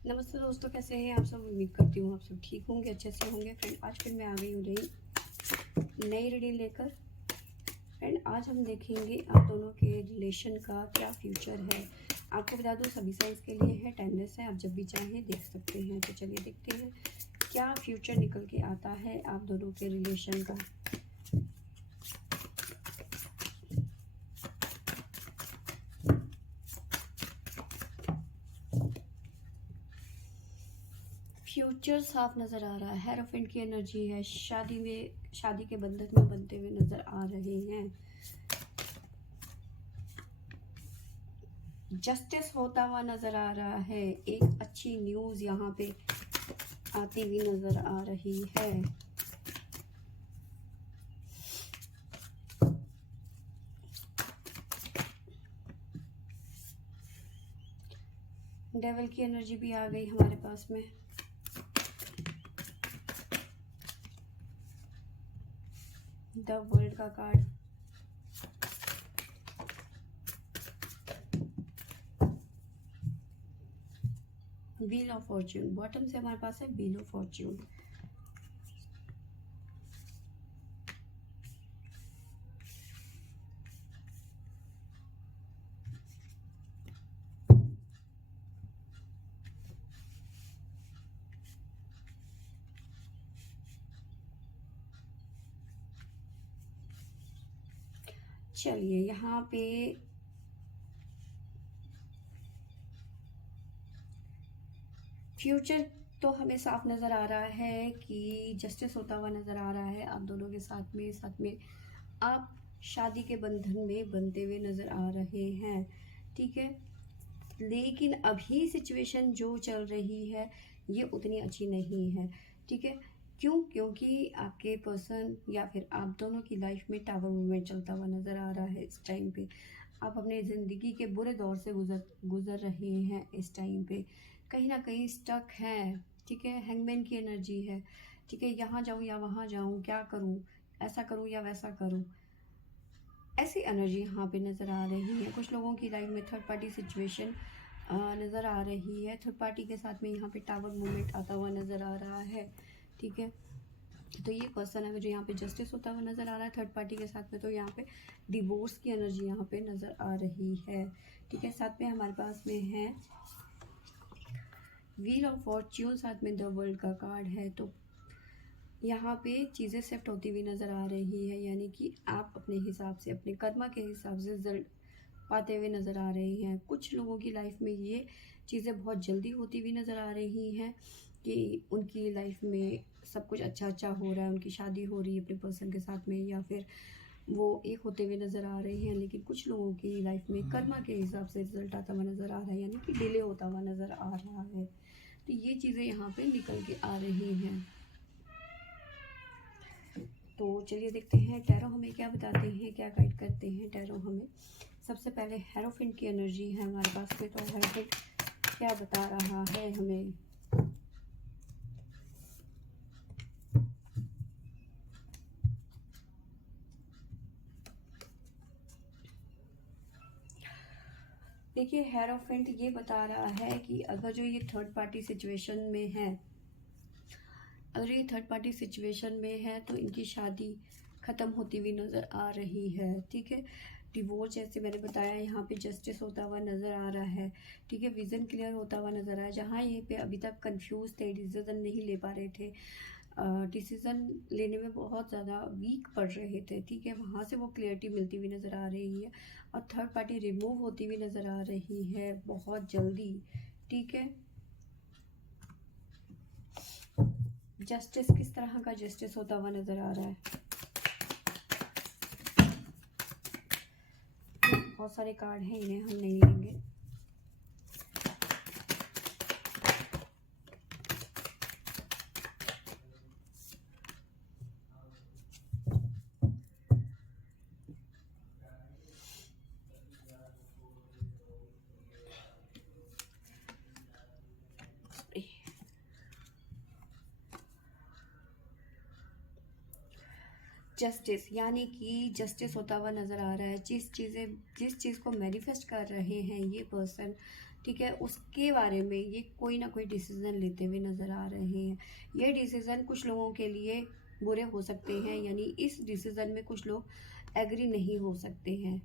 नमस्ते दोस्तों, कैसे हैं आप सब। उम्मीद करती हूँ आप सब ठीक होंगे, अच्छे से होंगे। फ्रेंड, आज फिर मैं आ गई हूँ नई रीडिंग लेकर। फ्रेंड, आज हम देखेंगे आप दोनों के रिलेशन का क्या फ्यूचर है। आपको बता दूँ, सभी साइज के लिए है, टाइमलेस है, आप जब भी चाहें देख सकते हैं। तो चलिए देखते हैं क्या फ्यूचर निकल के आता है आप दोनों के रिलेशन का। फ्यूचर साफ नज़र आ रहा है। हेरोफेंट की एनर्जी है। शादी के बंधन में बनते हुए नज़र आ रहे हैं। जस्टिस होता हुआ नज़र आ रहा है। एक अच्छी न्यूज़ यहाँ पे आती हुई नज़र आ रही है। डेविल की एनर्जी भी आ गई हमारे पास में। द वर्ल्ड का card, wheel of Fortune. Bottom से हमारे पास है व्हील ऑफ फॉर्च्यून। चलिए यहाँ पे फ्यूचर तो हमें साफ नज़र आ रहा है कि जस्टिस होता हुआ नज़र आ रहा है आप दोनों के साथ में आप शादी के बंधन में बनते हुए नज़र आ रहे हैं। ठीक है, लेकिन अभी सिचुएशन जो चल रही है ये उतनी अच्छी नहीं है। ठीक है, क्यों? क्योंकि आपके पर्सन या फिर आप दोनों की लाइफ में टावर मूवमेंट चलता हुआ नज़र आ रहा है। इस टाइम पे आप अपने ज़िंदगी के बुरे दौर से गुज़र रहे हैं। इस टाइम पे कहीं ना कहीं स्टक हैं। ठीक है, हैंगमैन की एनर्जी है। ठीक है, यहाँ जाऊँ या वहाँ जाऊँ, क्या करूँ, ऐसा करूँ या वैसा करूँ, ऐसी एनर्जी यहाँ पे नज़र आ रही है। कुछ लोगों की लाइफ में थर्ड पार्टी सिचुएशन नज़र आ रही है। थर्ड पार्टी के साथ में यहाँ पे टावर मूवमेंट आता हुआ नज़र आ रहा है। ठीक है, तो ये पर्सन है जो यहाँ पे जस्टिस होता हुआ नज़र आ रहा है थर्ड पार्टी के साथ में। तो यहाँ पे डिवोर्स की एनर्जी यहाँ पे नज़र आ रही है। ठीक है, साथ में हमारे पास में है व्हील ऑफ फॉर्च्यून, साथ में द वर्ल्ड का कार्ड है। तो यहाँ पे चीज़ें शिफ्ट होती हुई नज़र आ रही है, यानी कि आप अपने हिसाब से, अपने कर्मा के हिसाब से रिजल्ट पाते हुए नज़र आ रहे हैं। कुछ लोगों की लाइफ में ये चीज़ें बहुत जल्दी होती हुई नज़र आ रही हैं कि उनकी लाइफ में सब कुछ अच्छा अच्छा हो रहा है, उनकी शादी हो रही है अपने पर्सन के साथ में, या फिर वो एक होते हुए नज़र आ रहे हैं। लेकिन कुछ लोगों की लाइफ में कर्मा के हिसाब से रिजल्ट आता हुआ नज़र आ रहा है, यानी कि डिले होता हुआ नज़र आ रहा है। तो ये चीज़ें यहाँ पे निकल के आ रही हैं। तो चलिए देखते हैं टैरो हमें क्या बताते हैं, क्या गाइड करते हैं टैरो हमें। सबसे पहले हेरोफेंट की एनर्जी है हमारे पास में। तो हेरोफेंट क्या बता रहा है हमें। देखिए, हेरोफेंट ये बता रहा है कि अगर जो ये थर्ड पार्टी सिचुएशन में है, अगर ये थर्ड पार्टी सिचुएशन में है तो इनकी शादी ख़त्म होती हुई नज़र आ रही है। ठीक है, डिवोर्स जैसे मैंने बताया, यहाँ पे जस्टिस होता हुआ नज़र आ रहा है। ठीक है, विज़न क्लियर होता हुआ नज़र आ रहा है। जहाँ ये पे अभी तक कंफ्यूज थे, डिसीज़न नहीं ले पा रहे थे, डिसीज़न लेने में बहुत ज़्यादा वीक पड़ रहे थे। ठीक है, वहाँ से वो क्लियरिटी मिलती हुई नज़र आ रही है और थर्ड पार्टी रिमूव होती हुई नज़र आ रही है बहुत जल्दी। ठीक है, जस्टिस किस तरह का जस्टिस होता हुआ नज़र आ रहा है। बहुत सारे कार्ड हैं, इन्हें हम नहीं लेंगे। जस्टिस, यानी कि जस्टिस होता हुआ नज़र आ रहा है। जिस चीज़ को मैनिफेस्ट कर रहे हैं ये पर्सन, ठीक है, उसके बारे में ये कोई ना कोई डिसीज़न लेते हुए नज़र आ रहे हैं। ये डिसीज़न कुछ लोगों के लिए बुरे हो सकते हैं, यानी इस डिसीज़न में कुछ लोग एग्री नहीं हो सकते हैं,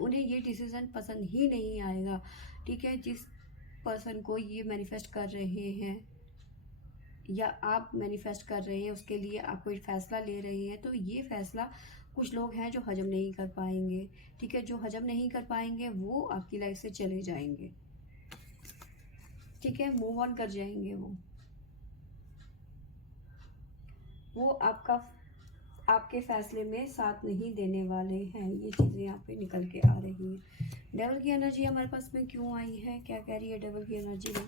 उन्हें ये डिसीज़न पसंद ही नहीं आएगा, ठीक है। जिस पर्सन को ये मैनिफेस्ट कर रहे हैं या आप मैनिफेस्ट कर रहे हैं, उसके लिए आप कोई फैसला ले रहे हैं, तो ये फैसला कुछ लोग हैं जो हजम नहीं कर पाएंगे, ठीक है। जो हजम नहीं कर पाएंगे वो आपकी लाइफ से चले जाएंगे, ठीक है, मूव ऑन कर जाएंगे। वो आपके फैसले में साथ नहीं देने वाले हैं। ये चीज़ें यहाँ पे निकल के आ रही हैं। डेवल की एनर्जी हमारे पास में क्यों आई है, क्या कह रही है डेवल की एनर्जी में?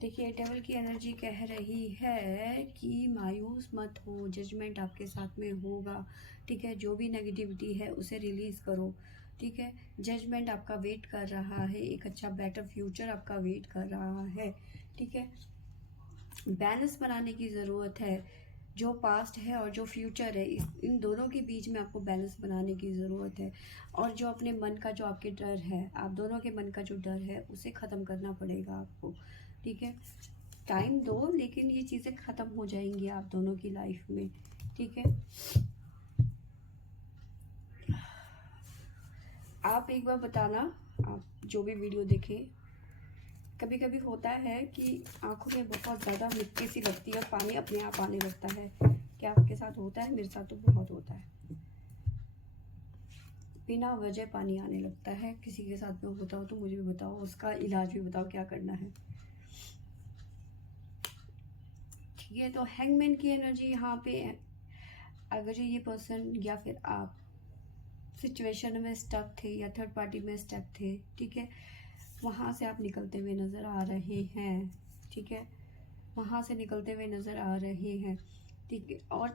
देखिए डेवल की एनर्जी कह रही है कि मायूस मत हो, जजमेंट आपके साथ में होगा, ठीक है। जो भी नेगेटिविटी है उसे रिलीज़ करो, ठीक है। जजमेंट आपका वेट कर रहा है, एक अच्छा बेटर फ्यूचर आपका वेट कर रहा है, ठीक है। बैलेंस बनाने की ज़रूरत है। जो पास्ट है और जो फ्यूचर है, इन दोनों के बीच में आपको बैलेंस बनाने की ज़रूरत है। और जो अपने मन का, जो आपके डर है, आप दोनों के मन का जो डर है उसे ख़त्म करना पड़ेगा आपको, ठीक है। टाइम दो, लेकिन ये चीज़ें ख़त्म हो जाएंगी आप दोनों की लाइफ में, ठीक है। आप एक बार बताना, आप जो भी वीडियो देखें, कभी कभी होता है कि आंखों में बहुत ज़्यादा मिट्टी सी लगती है और पानी अपने आप आने लगता है। क्या आपके साथ होता है? मेरे साथ तो बहुत होता है, बिना वजह पानी आने लगता है। किसी के साथ में होता हो तो मुझे भी बताओ, उसका इलाज भी बताओ क्या करना है, ठीक है। तो हैंगमैन की एनर्जी यहाँ पे, अगर ये पर्सन या फिर आप सिचुएशन में स्टक थे या थर्ड पार्टी में स्टक थे, ठीक है, वहाँ से आप निकलते हुए नज़र आ रहे हैं, ठीक है। वहाँ से निकलते हुए नज़र आ रहे हैं, ठीक है। और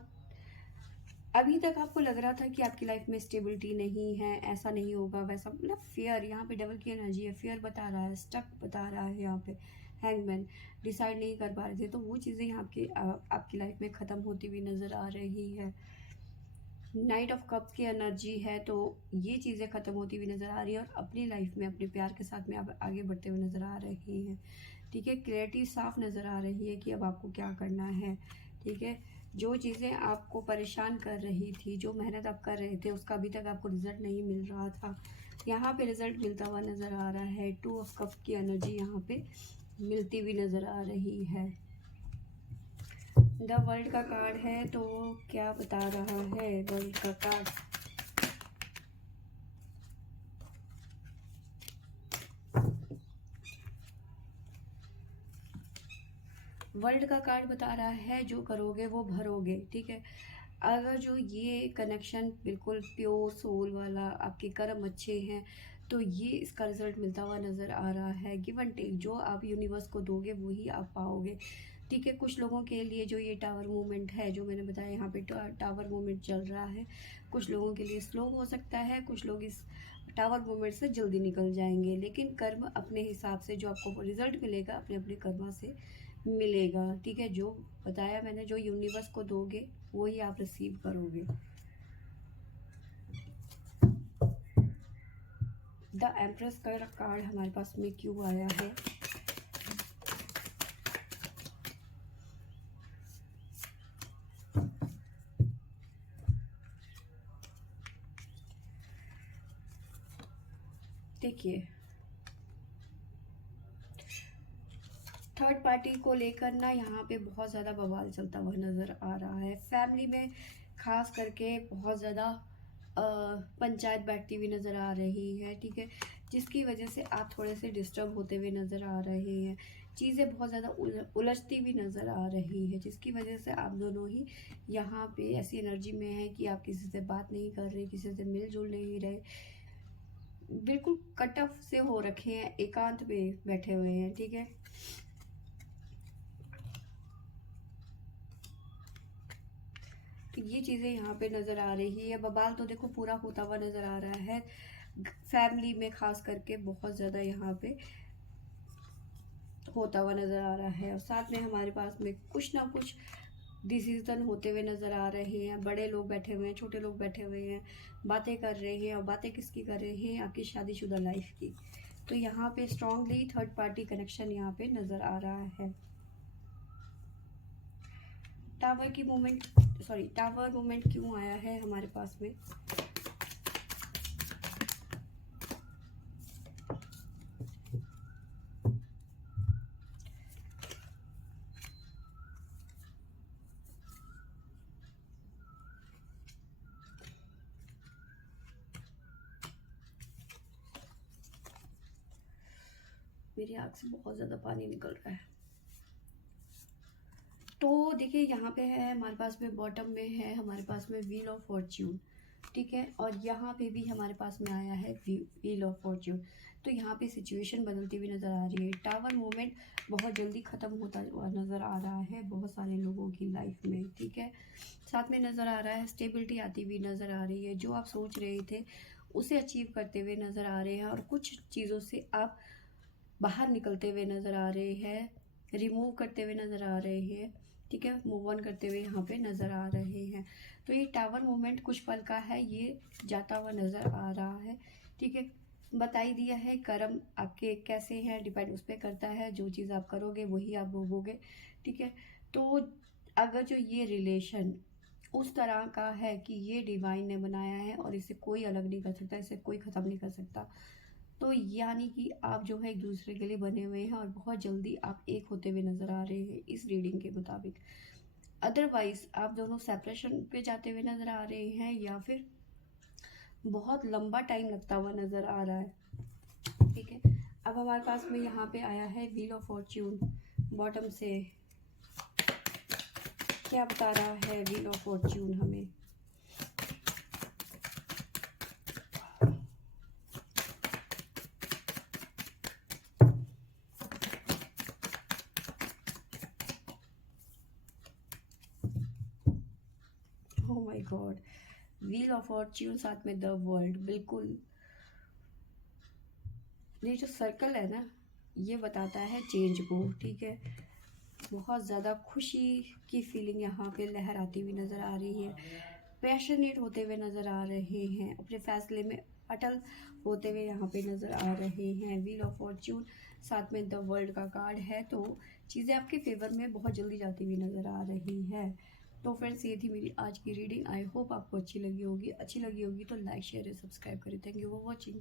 अभी तक आपको लग रहा था कि आपकी लाइफ में स्टेबिलिटी नहीं है, ऐसा नहीं होगा, वैसा, मतलब फियर, यहाँ पे डबल की एनर्जी है, फियर बता रहा है, स्टक बता रहा है यहाँ पे। हैंगमैन, डिसाइड नहीं कर पा रहे थे, तो वो चीज़ें यहाँ आपकी लाइफ में ख़त्म होती हुई नज़र आ रही है। नाइट ऑफ कप्स की एनर्जी है, तो ये चीज़ें ख़त्म होती हुई नज़र आ रही है और अपनी लाइफ में अपने प्यार के साथ में आप आगे बढ़ते हुए नज़र आ रहे हैं, ठीक है। क्लैरिटी साफ नज़र आ रही है कि अब आपको क्या करना है, ठीक है। जो चीज़ें आपको परेशान कर रही थी, जो मेहनत आप कर रहे थे, उसका अभी तक आपको रिजल्ट नहीं मिल रहा था, यहाँ पे रिजल्ट मिलता हुआ नज़र आ रहा है। 2 ऑफ कप की एनर्जी यहाँ पे मिलती हुई नज़र आ रही है। द वर्ल्ड का कार्ड है, तो क्या बता रहा है वर्ल्ड का कार्ड? वर्ल्ड का कार्ड बता रहा है जो करोगे वो भरोगे, ठीक है। अगर जो ये कनेक्शन बिल्कुल प्योर सोल वाला, आपके कर्म अच्छे हैं, तो ये इसका रिजल्ट मिलता हुआ नज़र आ रहा है। गिव एंड टेक, जो आप यूनिवर्स को दोगे वही आप पाओगे, ठीक है। कुछ लोगों के लिए जो ये टावर मूवमेंट है, जो मैंने बताया, यहाँ पे टावर मूवमेंट चल रहा है, कुछ लोगों के लिए स्लो हो सकता है, कुछ लोग इस टावर मूवमेंट से जल्दी निकल जाएंगे, लेकिन कर्म अपने हिसाब से जो आपको रिजल्ट मिलेगा अपने अपने कर्मा से मिलेगा, ठीक है। जो बताया मैंने, जो यूनिवर्स को दोगे वही आप रिसीव करोगे। द एम्प्रेस का कार्ड हमारे पास में क्यों आया है? देखिए, थर्ड पार्टी को लेकर ना यहाँ पे बहुत ज़्यादा बवाल चलता हुआ नज़र आ रहा है। फैमिली में खास करके बहुत ज़्यादा पंचायत बैठती हुई नज़र आ रही है, ठीक है। जिसकी वजह से आप थोड़े से डिस्टर्ब होते हुए नज़र आ रहे हैं। चीज़ें बहुत ज़्यादा उलझती हुई नज़र आ रही है, जिसकी वजह से आप दोनों ही यहाँ पे ऐसी एनर्जी में हैं कि आप किसी से बात नहीं कर रहे, किसी से मिलजुल नहीं रहे। बिल्कुल कट ऑफ से हो रखे हैं, एकांत में बैठे हुए हैं, ठीक है। तो ये चीज़ें यहाँ पे नज़र आ रही है। बवाल तो देखो पूरा होता हुआ नज़र आ रहा है, फैमिली में खास करके बहुत ज़्यादा यहाँ पे होता हुआ नज़र आ रहा है। और साथ में हमारे पास में कुछ ना कुछ डिसीजन होते हुए नज़र आ रहे हैं। बड़े लोग बैठे हुए हैं, छोटे लोग बैठे हुए हैं, बातें कर रहे हैं। और बातें किसकी कर रहे हैं? आपकी शादीशुदा लाइफ की। तो यहाँ पे स्ट्रांगली थर्ड पार्टी कनेक्शन यहाँ पे नज़र आ रहा है। टावर की मूवमेंट, सॉरी, टावर मूवमेंट क्यों आया है हमारे पास में? मेरी आँख से बहुत ज़्यादा पानी निकल रहा है। तो देखिए यहाँ पे है हमारे पास में, बॉटम में है हमारे पास में व्हील ऑफ फॉर्च्यून, ठीक है। और यहाँ पे भी हमारे पास में आया है व्हील ऑफ फॉर्च्यून। तो यहाँ पे सिचुएशन बदलती हुई नज़र आ रही है। टावर मूवमेंट बहुत जल्दी ख़त्म होता हुआ नज़र आ रहा है बहुत सारे लोगों की लाइफ में, ठीक है। साथ में नज़र आ रहा है स्टेबिलिटी आती हुई नज़र आ रही है। जो आप सोच रहे थे उसे अचीव करते हुए नज़र आ रहे हैं। और कुछ चीज़ों से आप बाहर निकलते हुए नज़र आ रहे हैं, रिमूव करते हुए नज़र आ रहे हैं, ठीक है, मूव ऑन करते हुए यहाँ पे नज़र आ रहे हैं। तो ये टावर मूवमेंट कुछ पल का है, ये जाता हुआ नज़र आ रहा है, ठीक है। बता ही दिया है कर्म आपके कैसे हैं, डिपेंड उस पर करता है। जो चीज़ आप करोगे वही आप भोगोगे, ठीक है। तो अगर जो ये रिलेशन उस तरह का है कि ये डिवाइन ने बनाया है और इसे कोई अलग नहीं कर सकता, इसे कोई ख़त्म नहीं कर सकता, तो यानी कि आप जो है एक दूसरे के लिए बने हुए हैं और बहुत जल्दी आप एक होते हुए नज़र आ रहे हैं इस रीडिंग के मुताबिक। अदरवाइज आप दोनों सेपरेशन पे जाते हुए नज़र आ रहे हैं या फिर बहुत लंबा टाइम लगता हुआ नज़र आ रहा है, ठीक है। अब हमारे पास में यहाँ पे आया है व्हील ऑफ फॉर्च्यून। बॉटम से क्या बता रहा है व्हील ऑफ फॉर्च्यून हमें? Oh my God, wheel of Fortune साथ में द वर्ल्ड। बिल्कुल, ये जो सर्कल है ना, ये बताता है चेंज को, ठीक है। बहुत ज़्यादा खुशी की फीलिंग यहाँ पे लहराती हुई नज़र आ रही है। पैशनेट होते हुए नज़र आ रहे हैं, अपने फैसले में अटल होते हुए यहाँ पे नज़र आ रहे हैं। व्हील ऑफ फॉर्च्यून साथ में द वर्ल्ड का कार्ड है, तो चीज़ें आपके फेवर में बहुत जल्दी जाती हुई नज़र आ रही है। तो फ्रेंड्स, ये थी मेरी आज की रीडिंग। आई होप आपको अच्छी लगी होगी। अच्छी लगी होगी तो लाइक शेयर और सब्सक्राइब करें। Thank you for watching.